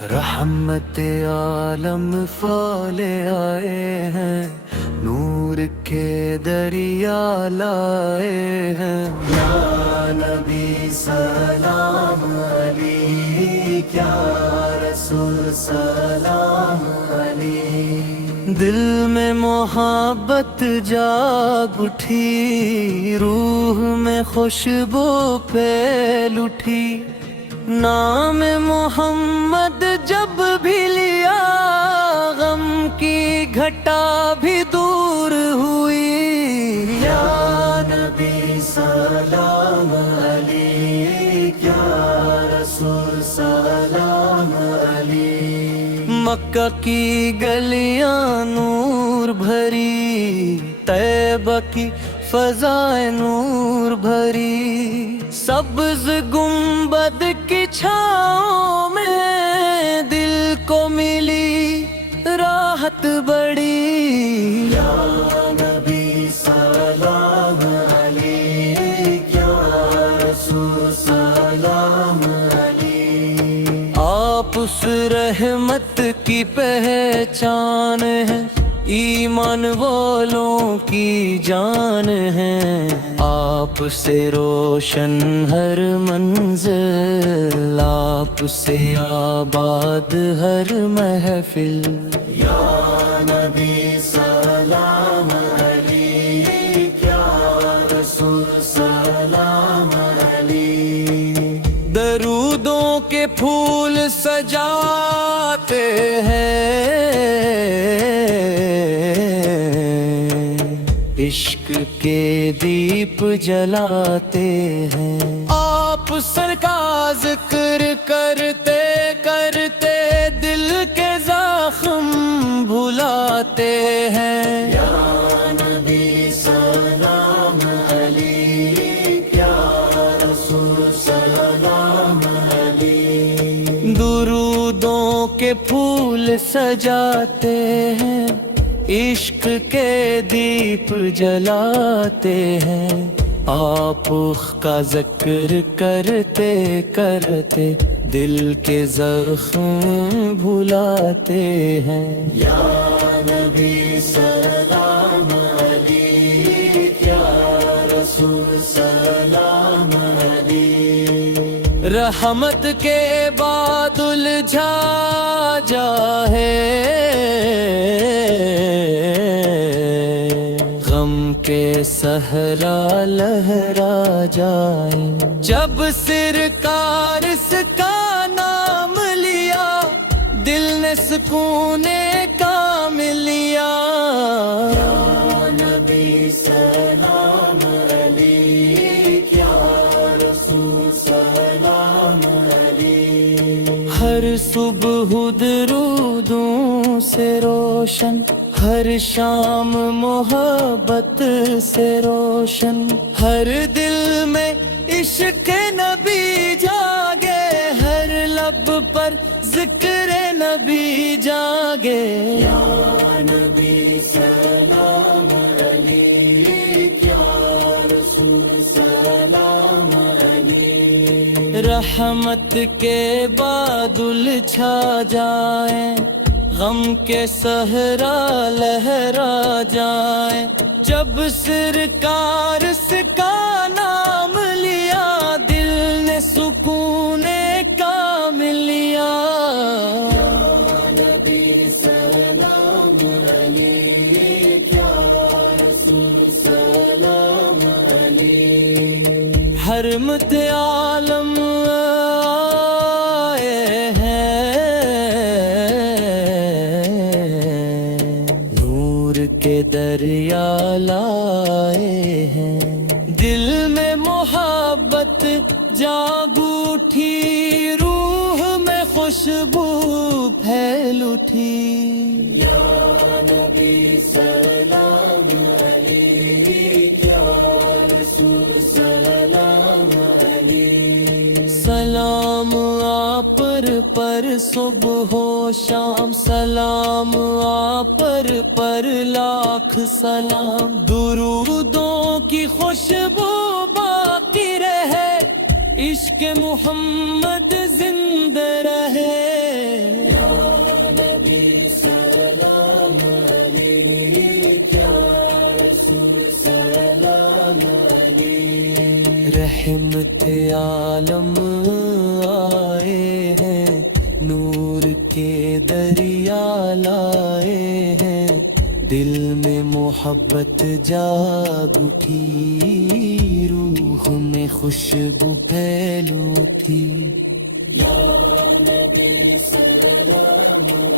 رحمت عالم پھولے آئے ہیں، نور کے دریا لائے ہیں۔ یا نبی سلام علیک، یا رسول سلام علیک۔ دل میں محبت جاگ اٹھی، روح میں خوشبو پھیل اٹھی۔ نام محمد جب بھی لیا، غم کی گھٹا بھی دور ہوئی۔ یا نبی سلام علیک، یا رسول سلام علیک۔ مکہ کی گلیاں نور بھری، طیبہ کی فضائیں نور بھری۔ سبز گنبد کی چھاؤں میں دل کو ملی راحت بڑی۔ یا نبی سلام علیک، یا رسول سلام علیک۔ آپ اس رحمت کی پہچان ہے، ایمان والوں کی جان ہے۔ آپ سے روشن ہر منزل، آپ سے آباد ہر محفل۔ یا نبی سلام علیک، یا رسول سلام علیک۔ درودوں کے پھول سجاتے ہیں، عشق کے دیپ جلاتے ہیں۔ آپ سر کا ذکر کرتے کرتے دل کے زخم بھلاتے ہیں۔ یا نبی سلام علیک، یا رسول سلام علیک۔ درودوں کے پھول سجاتے ہیں، عشق کے دیپ جلاتے ہیں۔ آپ کا ذکر کرتے کرتے دل کے زخم بھلاتے ہیں۔ یا نبی سلام علیک، یا رسول سلام علیک۔ رحمت کے بادل چھا جائے، غم کے صحرا لہرا جائے۔ جب سرکار اس کا نام لیا، دل نے سکون کامل لیا۔ یا نبی سلام علیک، یا رسول سلام علیک۔ ہر صبح درودوں سے روشن، ہر شام محبت سے روشن۔ ہر دل میں عشق نبی جاگے، ہر لب پر ذکر نبی جاگے۔ یا نبی سلام علیک، یا رسول سلام علیک۔ رحمت کے بادل چھا جائیں، غم کے صحرا لہرا جائیں۔ جب سرکار اس کا نام لیا، دل نے سکون کامل لیا۔ یا نبی سلام علیک، یا رسول سلام علیک۔ حرمت عالم آئے ہیں، کے دریا لائے ہیں۔ دل میں محبت جاگ اٹھی، روح میں خوشبو پھیل اٹھی۔ یا نبی سلام علیک، یا رسول سلام علیک۔ سلام آپ پر صبح و شام، سلام آپ پر لاکھ سلام۔ درودوں کی خوشبو باقی رہے، عشق محمد زندہ رہے۔ رحمت عالم آئے ہیں، نور کے دریا لائے ہیں، دل میں محبت جاگ اٹھی، روح میں خوشبو پھیل اٹھی۔ یا نبی سلام